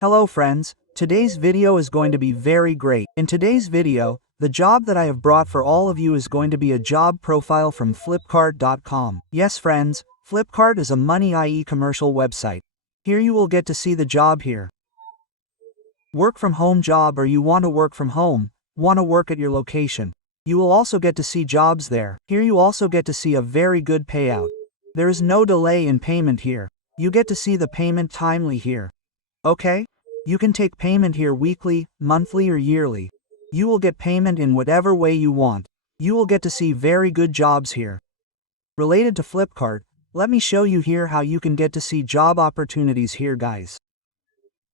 Hello friends, today's video is going to be very great. In today's video, the job that I have brought for all of you is going to be a job profile from Flipkart.com. Yes friends, Flipkart is a money IE commercial website. Here you will get to see the job here. Work from home job, or you want to work from home, want to work at your location. You will also get to see jobs there. Here you also get to see a very good payout. There is no delay in payment here. You get to see the payment timely here. Okay? You can take payment here weekly, monthly or yearly. You will get payment in whatever way you want. You will get to see very good jobs here. Related to Flipkart, let me show you here how you can get to see job opportunities here guys.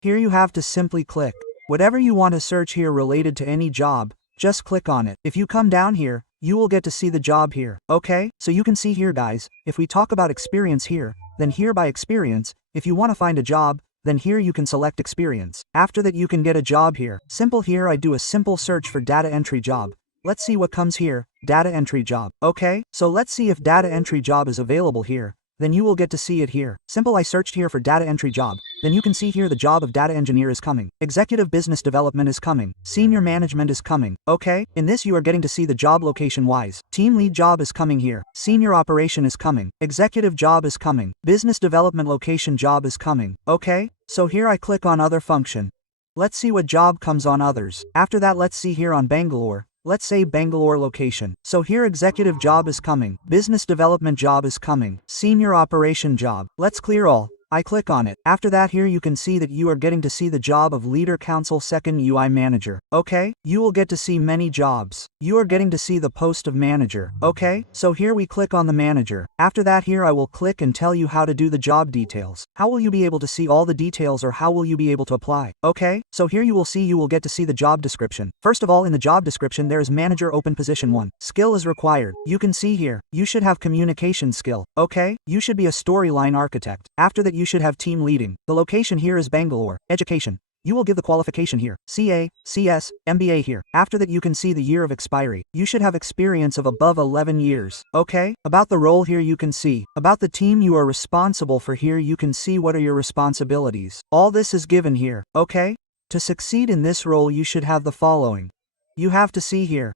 Here you have to simply click. Whatever you want to search here related to any job, just click on it. If you come down here, you will get to see the job here. Okay? So you can see here guys, if we talk about experience here, then here by experience, if you want to find a job, then here you can select experience. After that you can get a job here. Simple here I do a simple search for data entry job. Let's see what comes here, data entry job. Okay, so let's see if data entry job is available here. Then you will get to see it here. Simple I searched here for data entry job. Then you can see here the job of data engineer is coming. Executive business development is coming. Senior management is coming. Okay, in this you are getting to see the job location wise. Team lead job is coming here. Senior operation is coming. Executive job is coming. Business development location job is coming. Okay, so here I click on other function. Let's see what job comes on others. After that let's see here on Bangalore. Let's say Bangalore location. So here executive job is coming. Business development job is coming. Senior operation job. Let's clear all. I click on it. After that here you can see that you are getting to see the job of leader council second UI manager. Okay, you will get to see many jobs. You are getting to see the post of manager. Okay, so here we click on the manager. After that here I will click and tell you how to do the job details. How will you be able to see all the details, or how will you be able to apply? Okay, so here you will get to see the job description. First of all, in the job description there is manager open position 1. Skill is required. You can see here, you should have communication skill. Okay, you should be a storyline architect. After that you should have team leading. The location here is Bangalore. Education. You will give the qualification here. CA, CS, MBA here. After that you can see the year of expiry. You should have experience of above 11 years. Okay? About the role here you can see. About the team you are responsible for here you can see what are your responsibilities. All this is given here. Okay? To succeed in this role you should have the following. You have to see here.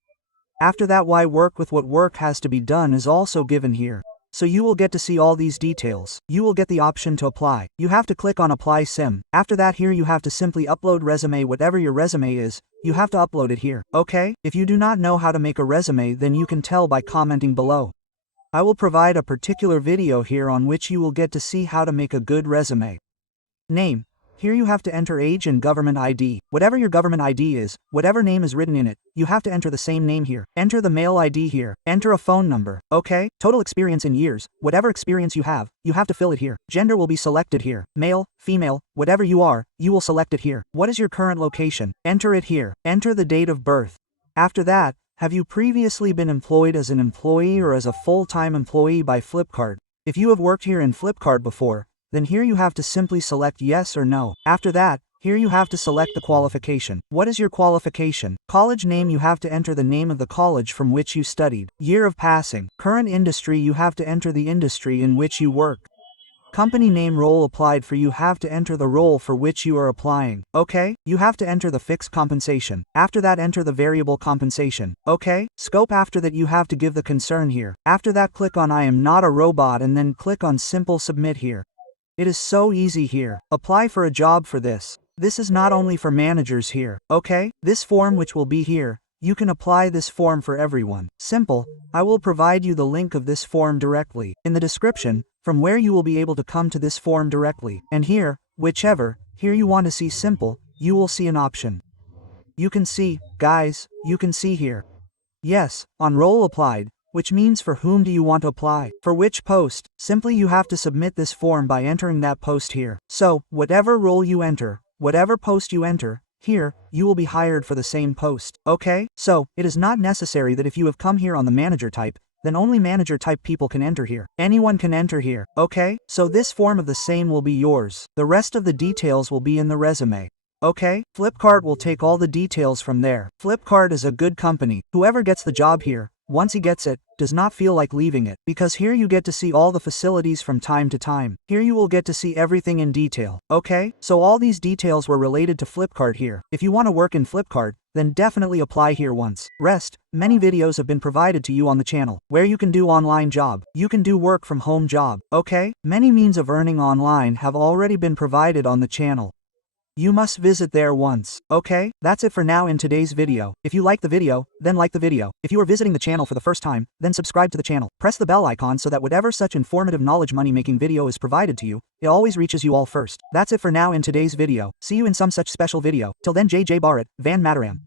After that why work with what work has to be done is also given here. So you will get to see all these details. You will get the option to apply. You have to click on apply sim. After that here you have to simply upload resume. Whatever your resume is, you have to upload it here. Okay? If you do not know how to make a resume, then you can tell by commenting below. I will provide a particular video here on which you will get to see how to make a good resume. Name. Here you have to enter age and government ID. Whatever your government ID is, whatever name is written in it, you have to enter the same name here. Enter the mail ID here. Enter a phone number. Okay? Total experience in years. Whatever experience you have to fill it here. Gender will be selected here. Male, female, whatever you are, you will select it here. What is your current location? Enter it here. Enter the date of birth. After that, have you previously been employed as an employee or as a full-time employee by Flipkart? If you have worked here in Flipkart before, then here you have to simply select yes or no. After that, here you have to select the qualification. What is your qualification? College name, you have to enter the name of the college from which you studied. Year of passing. Current industry, you have to enter the industry in which you work. Company name, role applied for, you have to enter the role for which you are applying. Okay? You have to enter the fixed compensation. After that enter the variable compensation. Okay? Scope, after that you have to give the concern here. After that click on I am not a robot and then click on simple submit here. It is so easy here. Apply for a job for this. This is not only for managers here. Okay? This form which will be here, you can apply this form for everyone. Simple. I will provide you the link of this form directly in the description, from where you will be able to come to this form directly. And here, whichever, here you want to see simple, you will see an option. You can see, guys, you can see here. Yes, on role applied, which means for whom do you want to apply? For which post? Simply you have to submit this form by entering that post here. So, whatever role you enter, whatever post you enter, here, you will be hired for the same post. Okay? So, it is not necessary that if you have come here on the manager type, then only manager type people can enter here. Anyone can enter here. Okay? So this form of the same will be yours. The rest of the details will be in the resume. Okay? Flipkart will take all the details from there. Flipkart is a good company. Whoever gets the job here, once he gets it, does not feel like leaving it, because here you get to see all the facilities from time to time. Here you will get to see everything in detail, okay? So all these details were related to Flipkart here. If you want to work in Flipkart, then definitely apply here once. Rest, many videos have been provided to you on the channel, where you can do online job, you can do work from home job, okay? Many means of earning online have already been provided on the channel. You must visit there once, okay? That's it for now in today's video. If you like the video, then like the video. If you are visiting the channel for the first time, then subscribe to the channel. Press the bell icon so that whatever such informative knowledge money making video is provided to you, it always reaches you all first. That's it for now in today's video. See you in some such special video. Till then, JJ Bharat, Van Mataram.